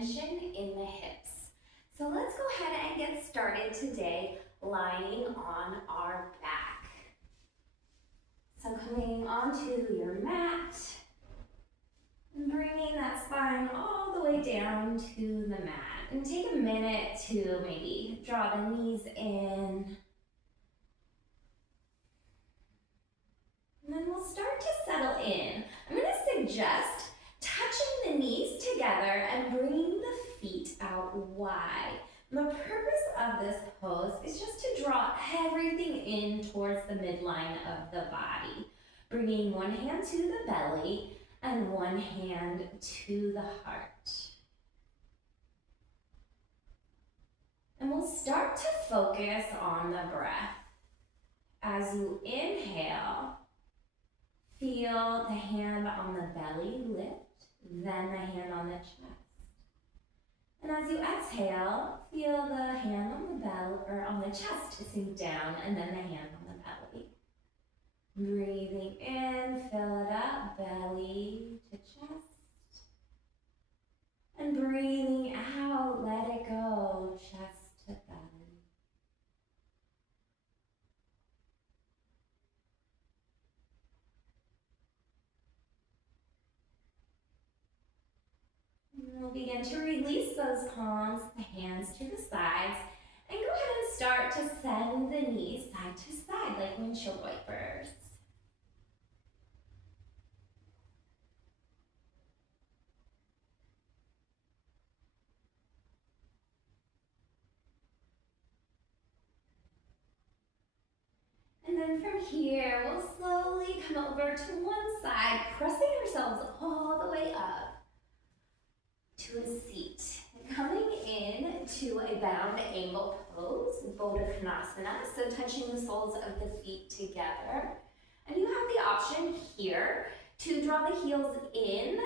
tension in the hips. So let's go ahead and get started today lying on our back. So coming onto your mat and bringing that spine all the way down to the mat. And take a minute to maybe draw the knees in. And then we'll start to settle in. I'm going to suggest touching the knees together and bringing the feet out wide. The purpose of this pose is just to draw everything in towards the midline of the body. Bringing one hand to the belly and one hand to the heart. And we'll start to focus on the breath. As you inhale, feel the hand on the belly lift, then the hand on the chest. And as you exhale, feel the hand on the belly or on the chest sink down, and then the hand on the belly. Breathing in, fill it up, belly to chest. And breathing out, let it go, chest to belly. We'll begin to release those palms, the hands to the sides, and go ahead and start to send the knees side to side like windshield wipers. And then from here, we'll slowly come over to one side, pressing ourselves all the way up to a seat. Coming in to a bound angle pose, Baddha Konasana, so touching the soles of the feet together. And you have the option here to draw the heels in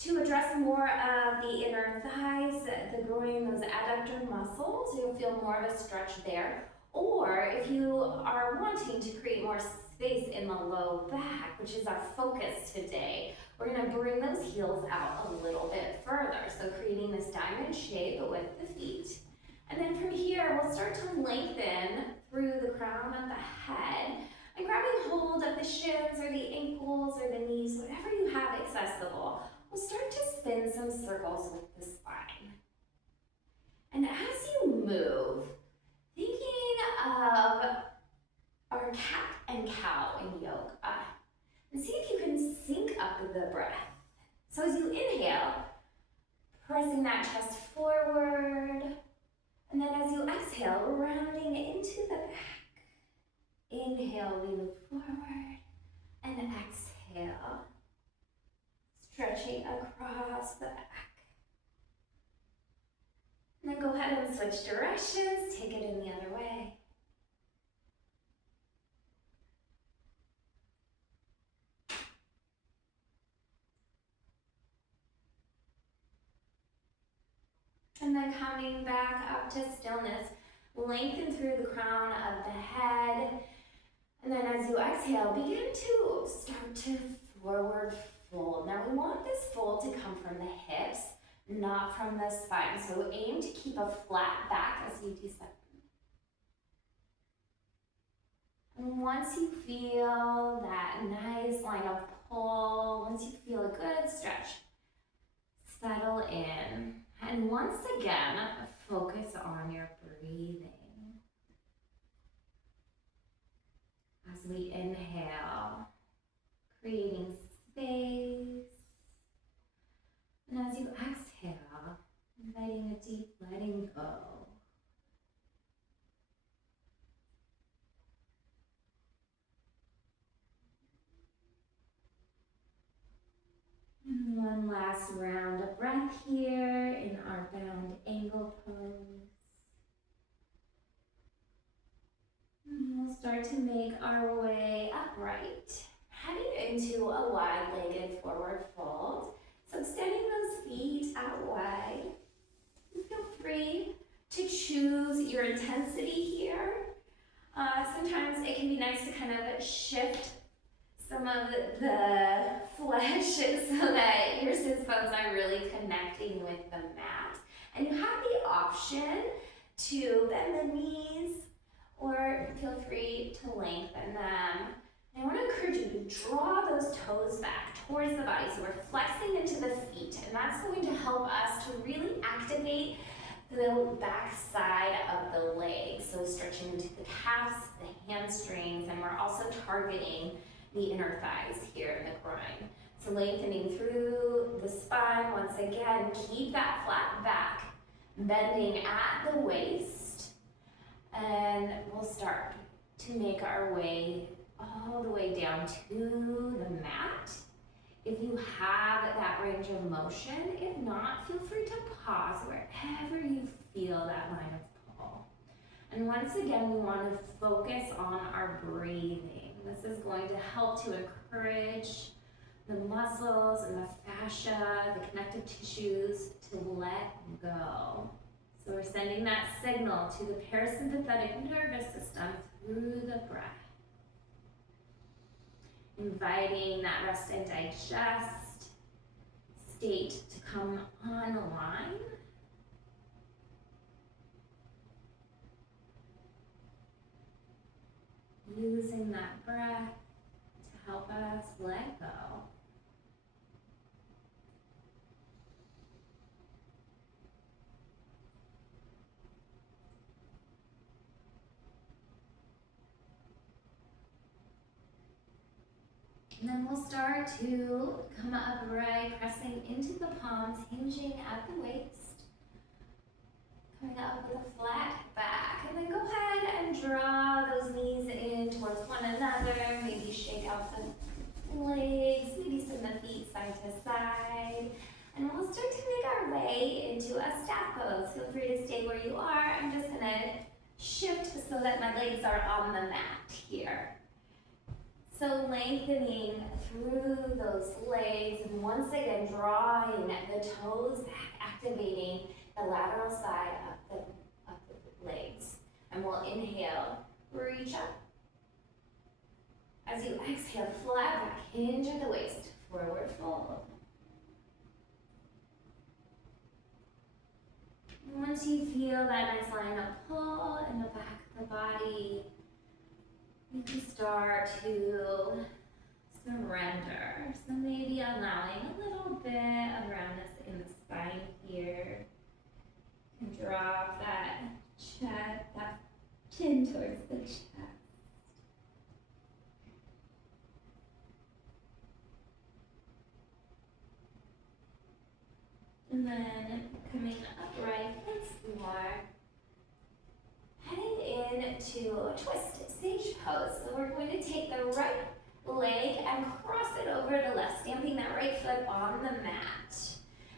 to address more of the inner thighs, the groin, those adductor muscles. You'll feel more of a stretch there. Or if you are wanting to create more space in the low back, which is our focus today, we're going to bring those heels out a little bit further. So creating this diamond shape with the feet. And then from here, we'll start to lengthen through the crown of the head and grabbing hold of the shins or the ankles or the knees, whatever you have accessible. We'll start to spin some circles with the spine. And as you move, thinking of our cat and cow in yoga, and see if you can sync up with the breath. So as you inhale, pressing that chest forward, and then as you exhale, rounding into the back. Inhale, we move forward, and exhale, stretching across the back. And then go ahead and switch directions, take it in the other way. And then coming back up to stillness, lengthen through the crown of the head. And then as you exhale, begin to start to forward fold. Now we want this fold to come from the hips, not from the spine. So aim to keep a flat back as you descend. And once you feel that nice line of pull, once you feel a good stretch, settle in. And once again, focus on your breathing. As we inhale, creating space. And as you exhale, inviting a deep letting go. And one last round of breath here in our bound angle pose. And we'll start to make our way upright, heading into a wide-legged forward fold. So extending those feet out wide. And feel free to choose your intensity here. Sometimes it can be nice to kind of shift some of the flesh so that your sits bones are really connecting with the mat. option to bend the knees or feel free to lengthen them. And I want to encourage you to draw those toes back towards the body. So we're flexing into the feet, and that's going to help us to really activate the back side of the legs. So stretching into the calves, the hamstrings, and we're also targeting the inner thighs here in the groin. So lengthening through the spine. Once again, keep that flat back, bending at the waist, and we'll start to make our way all the way down to the mat. If you have that range of motion, if not, feel free to pause wherever you feel that line of pull. And once again, we want to focus on our breathing. This is going to help to encourage the muscles and the fascia, the connective tissues to let go. So we're sending that signal to the parasympathetic nervous system through the breath. Inviting that rest and digest state to come online. Using that breath to help us let go. And then we'll start to come upright, pressing into the palms, hinging at the waist. Coming up with a flat back. And then go ahead and draw those knees in towards one another. Maybe shake out the legs, maybe send the feet side to side. And we'll start to make our way into a staff pose. Feel free to stay where you are. I'm just gonna shift so that my legs are on the mat here. So lengthening through those legs, and once again drawing the toes back, activating the lateral side of the legs. And we'll inhale, reach up. As you exhale, flat back, hinge at the waist, forward fold. Once you feel that nice line of pull in the back of the body, you can start to surrender. So maybe allowing a little bit of roundness in the spine here. You can drop that chest, that chin towards the chest. And then coming upright once more. Heading into a twist sage pose. So we're going to take the right leg and cross it over the left, stamping that right foot on the mat.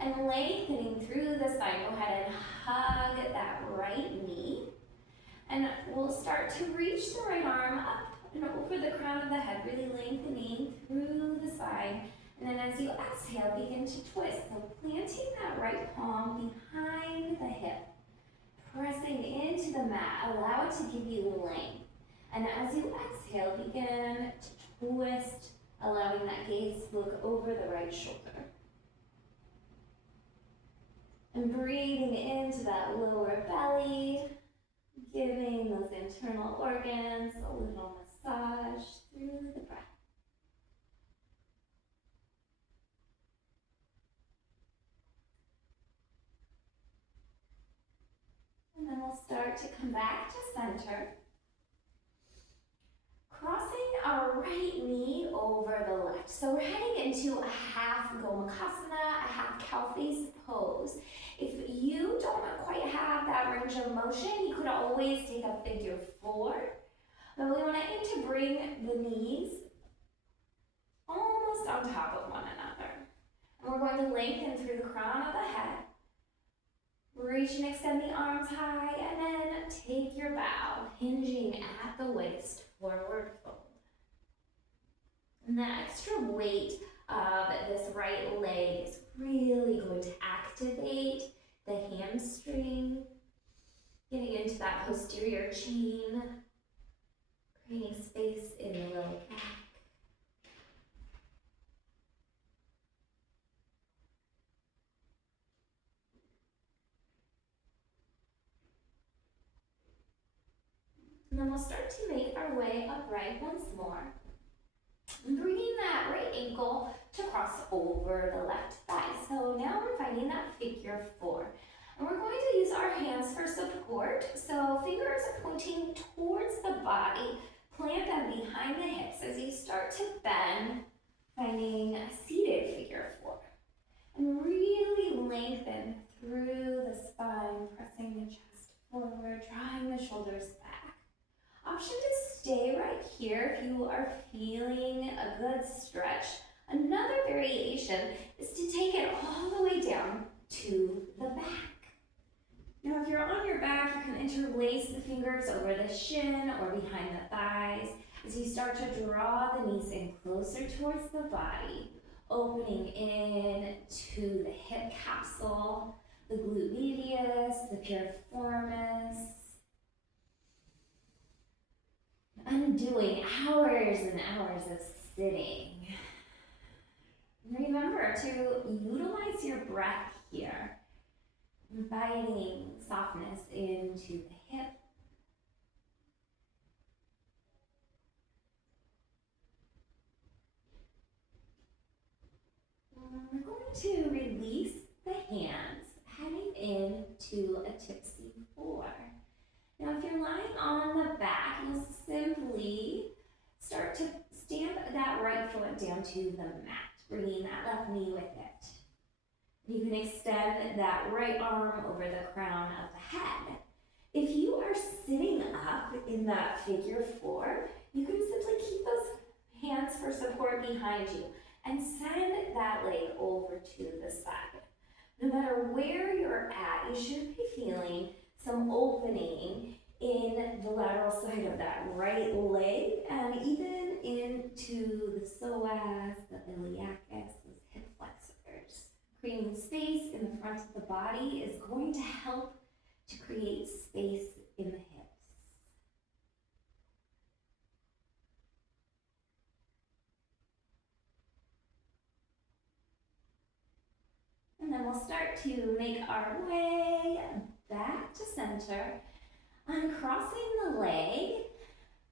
And lengthening through the spine. Go ahead and hug that right knee. And we'll start to reach the right arm up and over the crown of the head, really lengthening through the spine. And then as you exhale, begin to twist. So planting that right palm behind the hip. Pressing into the mat, allow it to give you length. And as you exhale, begin to twist, allowing that gaze to look over the right shoulder. And breathing into that lower belly, giving those internal organs a little massage through the breath. And then we'll start to come back to center. Crossing our right knee over the left. So we're heading into a half Gomukhasana, a half cow face pose. If you don't quite have that range of motion, you could always take a figure 4. But we want to aim to bring the knees almost on top of one another. And we're going to lengthen through the crown of the head. Reach and extend the arms high, and then take your bow, hinging at the waist, forward fold. And the extra weight of this right leg is really going to activate the hamstring, getting into that posterior chain, creating space in the low back. then we'll start to make our way upright once more. Bringing that right ankle to cross over the left thigh. So now we're finding that figure four. And we're going to use our hands for support. So fingers are pointing towards the body. Plant them behind the hips as you start to bend, finding a seated figure four. And really lengthen through the spine, pressing the chest forward, drawing the shoulders back. Option to stay right here if you are feeling a good stretch. Another variation is to take it all the way down to the back. Now, if you're on your back, you can interlace the fingers over the shin or behind the thighs as you start to draw the knees in closer towards the body, opening in to the hip capsule, the glute medius, the piriformis, undoing hours and hours of sitting. Remember to utilize your breath here, inviting softness into the hip. We're going to release the hands, heading into a tipsy four. Now, if you're lying on the back, you'll simply start to stamp that right foot down to the mat, bringing that left knee with it. You can extend that right arm over the crown of the head. If you are sitting up in that figure four, you can simply keep those hands for support behind you and send that leg over to the side. No matter where you're at, you should be feeling some opening in the lateral side of that right leg and even into the psoas, the iliacus, those hip flexors. Creating space in the front of the body is going to help to create space in the hips. And then we'll start to make our way back to center, uncrossing the leg,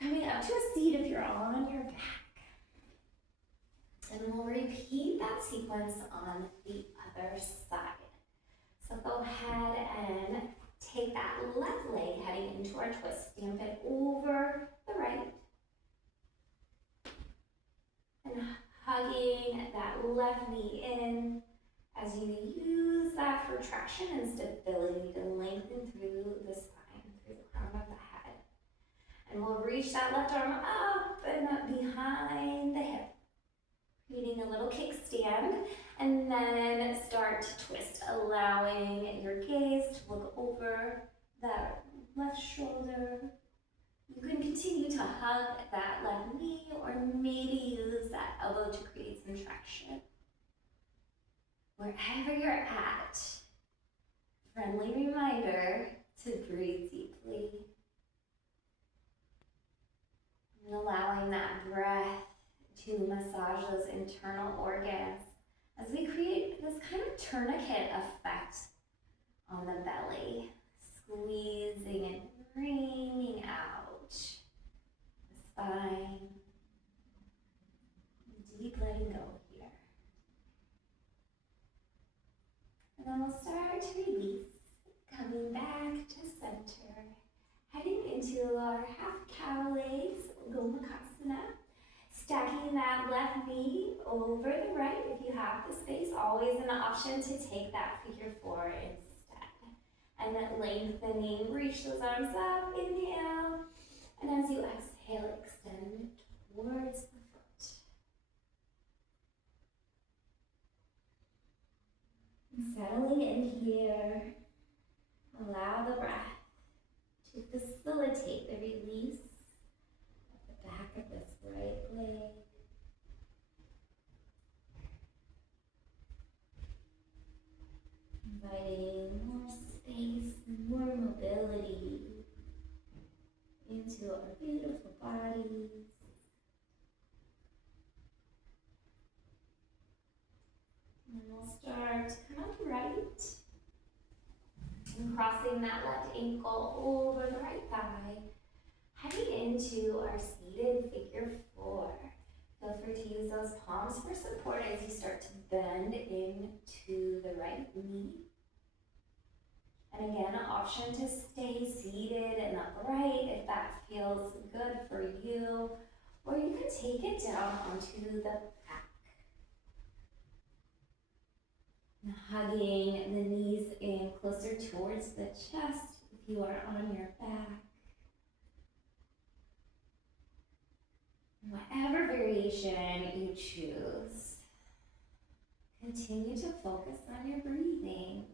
coming up to a seat if you're on your back. And we'll repeat that sequence on the other side. So go ahead and take that left leg heading into our twist. Stamp it over the right. And hugging that left knee in as you use that for traction and stability to lengthen through the spine, through the crown of the head. And we'll reach that left arm up and up behind the hip, creating a little kickstand, and then start to twist, allowing your gaze to look over that left shoulder. You can continue to hug that left knee or maybe use that elbow to create some traction. Wherever you're at, friendly reminder to breathe deeply. And allowing that breath to massage those internal organs as we create this kind of tourniquet effect on the belly, squeezing and wringing out the spine, deep letting go here. And then we'll start to release, coming back to center, heading into our half cow legs, Gomukhasana. Stacking that left knee over the right if you have the space. Always an option to take that figure four instead. And then lengthening, reach those arms up, inhale. And as you exhale, extend towards the foot. And settling in here, allow the breath to facilitate the release of the back of this right leg. Inviting more space and more mobility into our beautiful bodies. And we'll start to come up right and crossing that left ankle over the right thigh. Heading into our seated figure four. Feel free to use those palms for support as you start to bend into the right knee. And again, an option to stay seated and upright if that feels good for you. Or you can take it down onto the back. And hugging the knees in closer towards the chest if you are on your back. Whatever variation you choose, continue to focus on your breathing.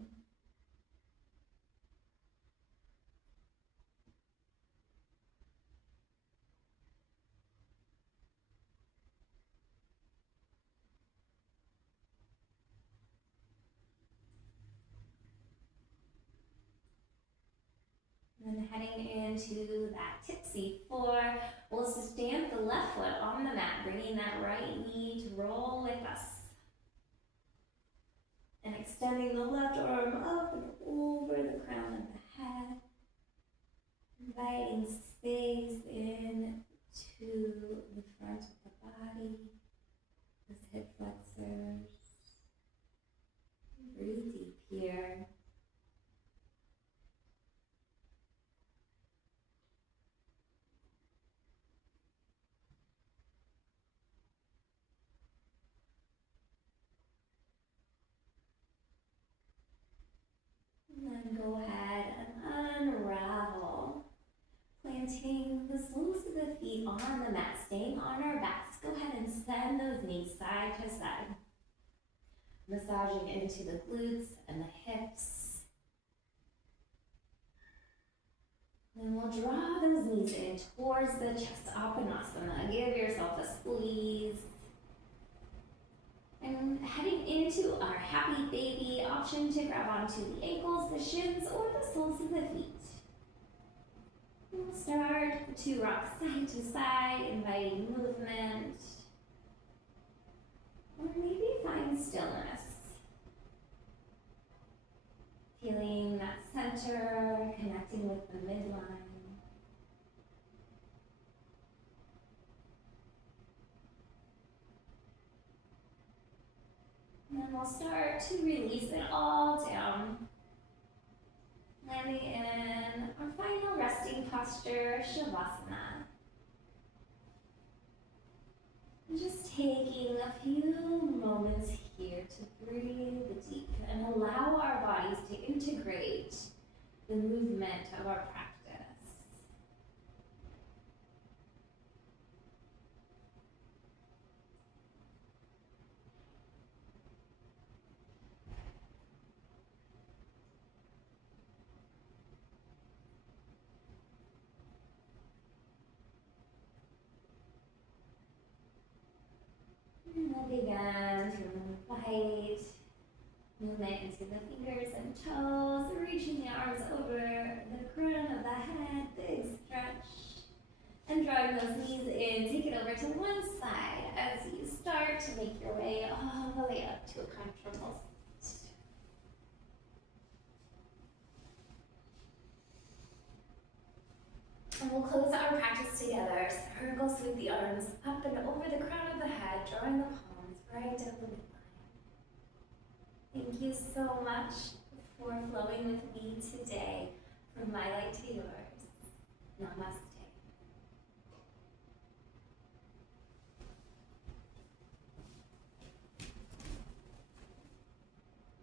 And heading into that tipsy four, we'll stamp the left foot on the mat, bringing that right knee to roll with us. And extending the left arm up and over the crown of the head. Inviting space in to the front of the body, those hip flexors. Breathe deep here. And then go ahead and unravel. Planting the soles of the feet on the mat, staying on our backs. Go ahead and send those knees side to side. Massaging into the glutes and the hips. Then we'll draw those knees in towards the chest, Apanasana. Give yourself a squeeze. And heading into our happy baby, option to grab onto the ankles, the shins, or the soles of the feet. We'll start to rock side to side, inviting movement. Or maybe find stillness. Feeling that center, connecting with the midline. And then we'll start to release it all down. Landing in our final resting posture, Shavasana. And just taking a few moments here to breathe deep and allow our bodies to integrate the movement of our practice. And we'll begin to invite movement into the fingers and toes, reaching the arms over the crown of the head, big stretch. And drawing those knees in, take it over to one side as you start to make your way all the way up to a comfortable seat. And we'll close our practice together. Circle sweep the arms up and over the crown of the head, drawing the palms right down the midline. Thank you so much for flowing with me today, from my light to yours. Namaste.